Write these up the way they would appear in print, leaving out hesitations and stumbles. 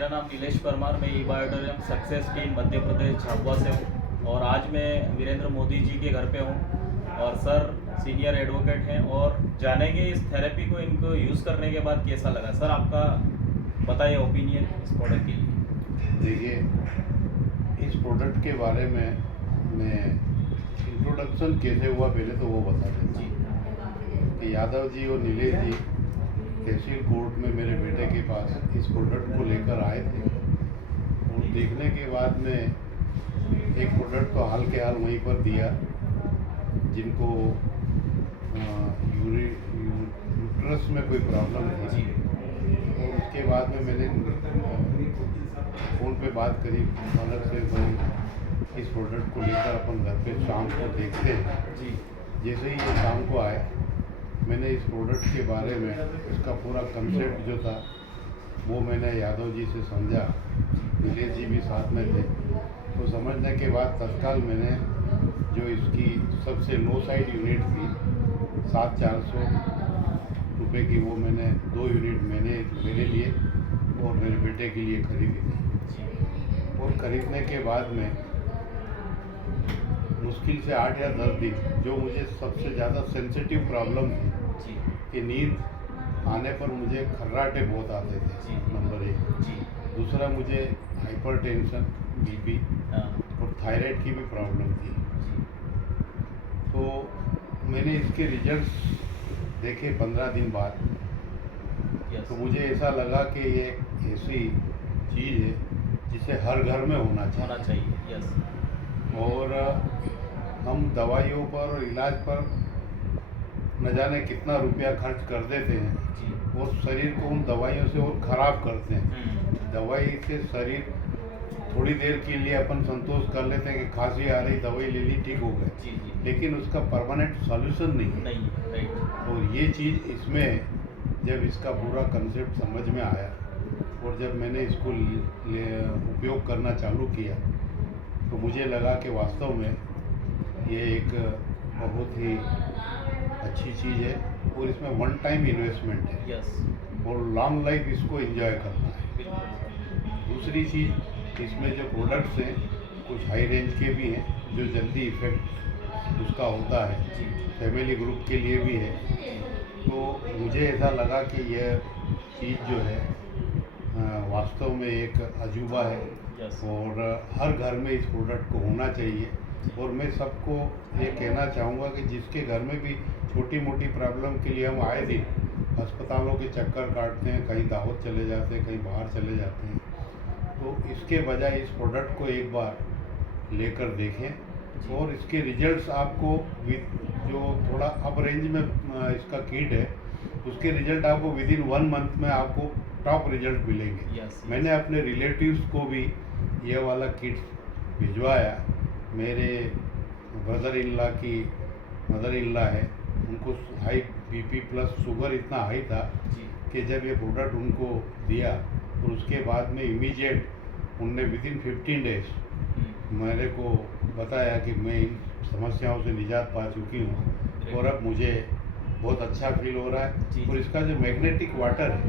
मेरा नाम नीलेश परमार, मैं ई बायोटोरियम सक्सेस टीम मध्य प्रदेश झाबुआ से हूँ और आज मैं वीरेंद्र मोदी जी के घर पे हूँ और सर सीनियर एडवोकेट हैं और जानेंगे इस थेरेपी को इनको यूज़ करने के बाद कैसा लगा। सर आपका बताइए ओपिनियन इस प्रोडक्ट के लिए। देखिए, इस प्रोडक्ट के बारे में मैं इंट्रोडक्शन कैसे हुआ पहले तो वो बता देता हूँ कि यादव जी और नीलेश जी तहसील कोर्ट में मेरे बेटे के पास इस प्रोडक्ट को लेकर आए थे और देखने के बाद में एक प्रोडक्ट तो हाल के हाल वहीं पर दिया जिनको यूट्रस में कोई प्रॉब्लम थी और उसके बाद में मैंने फ़ोन पे बात करी ऑनर से, भाई इस प्रोडक्ट को लेकर अपन घर पे शाम को देखते हैं। जैसे ही ये शाम को आए मैंने इस प्रोडक्ट के बारे में इसका पूरा कंसेप्ट जो था वो मैंने यादव जी से समझा, नीलेश जी भी साथ में थे। तो समझने के बाद तत्काल मैंने जो इसकी सबसे लो साइड यूनिट थी 7,400 रुपये की, वो मैंने 2 यूनिट मैंने मेरे लिए और मेरे बेटे के लिए खरीदी थी। और ख़रीदने के बाद में मुश्किल से 8 या 10 दिन जो मुझे सबसे ज़्यादा सेंसिटिव प्रॉब्लम थी कि नींद आने पर मुझे खर्राटे बहुत आते थे, नंबर 1। दूसरा मुझे हाइपरटेंशन, बीपी और थायराइड की भी प्रॉब्लम थी। तो मैंने इसके रिजल्ट्स देखे 15 दिन बाद, तो मुझे ऐसा लगा कि ये ऐसी चीज़ है जिसे हर घर में होना चाहिए। और हम दवाइयों पर और इलाज पर न जाने कितना रुपया खर्च कर देते हैं और शरीर को उन दवाइयों से और ख़राब करते हैं। दवाई से शरीर थोड़ी देर के लिए अपन संतोष कर लेते हैं कि खांसी आ रही, दवाई ले ली, ठीक हो गए, लेकिन उसका परमानेंट सॉल्यूशन नहीं है। और ये चीज़ इसमें जब इसका पूरा कंसेप्ट समझ में आया और जब मैंने इसको उपयोग करना चालू किया तो मुझे लगा कि वास्तव में ये एक बहुत ही अच्छी चीज़ है और इसमें वन टाइम इन्वेस्टमेंट है और लॉन्ग लाइफ इसको एंजॉय करना है। दूसरी चीज़, इसमें जो प्रोडक्ट्स हैं कुछ हाई रेंज के भी हैं जो जल्दी इफ़ेक्ट उसका होता है, फैमिली ग्रुप के लिए भी है। तो मुझे ऐसा लगा कि यह चीज़ जो है वास्तव में एक अजूबा है और हर घर में इस प्रोडक्ट को होना चाहिए। और मैं सबको ये कहना चाहूँगा कि जिसके घर में भी छोटी मोटी प्रॉब्लम के लिए हम आए दिन अस्पतालों के चक्कर काटते हैं, कहीं दावत चले जाते हैं, कहीं बाहर चले जाते हैं, तो इसके बजाय इस प्रोडक्ट को एक बार लेकर देखें और इसके रिजल्ट्स आपको जो थोड़ा अप रेंज में इसका किट है उसके रिजल्ट आपको विदिन 1 मंथ में आपको टॉप रिजल्ट मिलेंगे। मैंने अपने रिलेटिव्स को भी ये वाला किट भिजवाया। मेरे ब्रदर इन लॉ की मदर इन लॉ है, उनको हाई बीपी प्लस शुगर इतना हाई था कि जब ये प्रोडक्ट उनको दिया तो उसके बाद में इमीडिएट उनने विदिन 15 डेज मेरे को बताया कि मैं इन समस्याओं से निजात पा चुकी हूँ और अब मुझे बहुत अच्छा फील हो रहा है। और इसका जो मैग्नेटिक वाटर है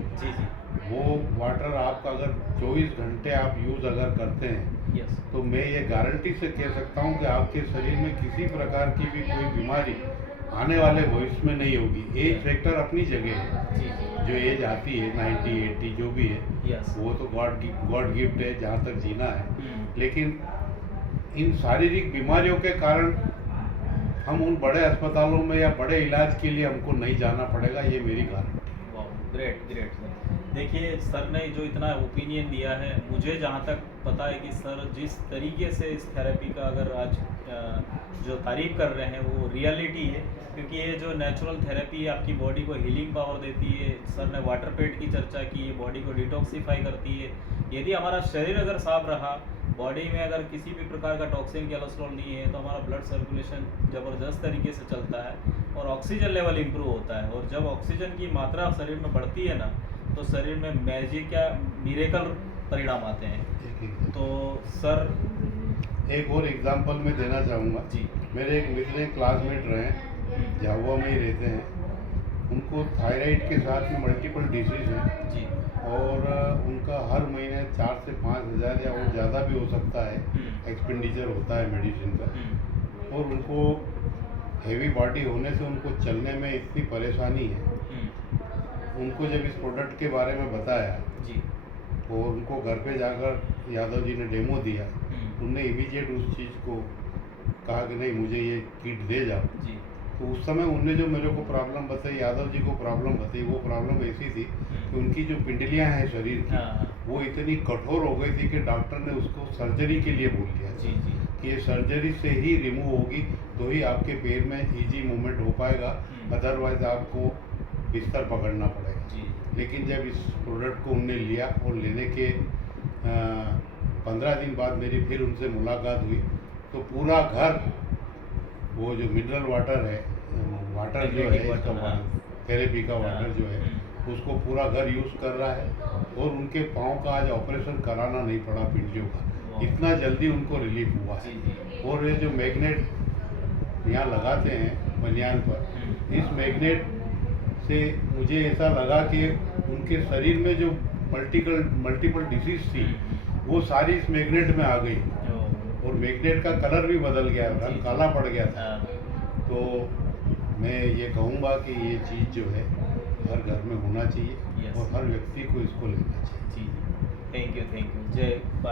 वो वाटर आपका अगर 24 घंटे आप यूज़ अगर करते हैं तो मैं ये गारंटी से कह सकता हूँ कि आपके शरीर में किसी प्रकार की भी कोई बीमारी आने वाले भविष्य में नहीं होगी। एज फैक्टर अपनी जगह है, जो एज आती है 90, 80 जो भी है वो तो गॉड गिफ्ट है जहाँ तक जीना है, लेकिन इन शारीरिक बीमारियों के कारण हम उन बड़े अस्पतालों में या बड़े इलाज के लिए हमको नहीं जाना पड़ेगा, ये मेरी गारंटी। Great great sir. देखिए सर ने जो इतना ओपिनियन दिया है, मुझे जहाँ तक पता है कि सर जिस तरीके से इस थेरेपी का अगर आज जो तारीफ कर रहे हैं वो रियलिटी है, क्योंकि ये जो नेचुरल थेरेपी आपकी बॉडी को हीलिंग पावर देती है। सर ने वाटर पेट की चर्चा की है, बॉडी को डिटॉक्सीफाई करती है। यदि हमारा शरीर अगर साफ रहा, बॉडी में अगर किसी भी प्रकार का टॉक्सिन कोलेस्ट्रॉल नहीं है, तो हमारा ब्लड सर्कुलेशन ज़बरदस्त तरीके से चलता है और ऑक्सीजन लेवल इम्प्रूव होता है। और जब ऑक्सीजन की मात्रा शरीर में बढ़ती है ना, तो शरीर में मैजिक या मिरेकल परिणाम आते हैं। तो सर एक और एग्जांपल मैं देना चाहूँगा जी। मेरे एक मित्र क्लासमेट रहे, झाबुआ में ही रहते हैं, उनको थायराइड के साथ में मल्टीपल डिजीज़ है जी और उनका हर महीने 4 से 5 हज़ार या और ज़्यादा भी हो सकता है एक्सपेंडिचर होता है मेडिसिन का। और उनको हेवी बॉडी होने से उनको चलने में इतनी परेशानी है। उनको जब इस प्रोडक्ट के बारे में बताया जी और उनको घर पे जाकर यादव जी ने डेमो दिया, उनने इमीडिएट उस चीज़ को कहा कि नहीं मुझे ये किट दे जाओ। जी तो उस समय उनने जो मेरे को प्रॉब्लम बताई, यादव जी को प्रॉब्लम बताई, वो प्रॉब्लम ऐसी थी कि उनकी जो पिंडलियाँ हैं शरीर की, वो इतनी कठोर हो गई थी कि डॉक्टर ने उसको सर्जरी के लिए बोल दिया जी जी कि ये सर्जरी से ही रिमूव होगी तो ही आपके पैर में इजी मूवमेंट हो पाएगा, अदरवाइज आपको बिस्तर पकड़ना पड़ेगा। जी लेकिन जब इस प्रोडक्ट को उनने लिया और लेने के 15 दिन बाद मेरी फिर उनसे मुलाकात हुई, तो पूरा घर वो जो मिनरल वाटर है, वाटर जो है इसका थेरेपी का वाटर जो है, उसको पूरा घर यूज़ कर रहा है। और उनके पाँव का आज ऑपरेशन कराना नहीं पड़ा पिंडियों का, इतना जल्दी उनको रिलीफ हुआ है। और ये जो मैग्नेट यहाँ लगाते हैं बनियान पर, इस मैग्नेट से मुझे ऐसा लगा कि उनके शरीर में जो मल्टीपल डिसीज थी वो सारी इस मैग्नेट में आ गई, और मैग्नेट का कलर भी बदल गया, रंग काला पड़ गया था। तो मैं ये कहूँगा कि ये चीज़ जो है हर घर में होना चाहिए और हर व्यक्ति को इसको लेना चाहिए। जी थैंक यू जय बाय।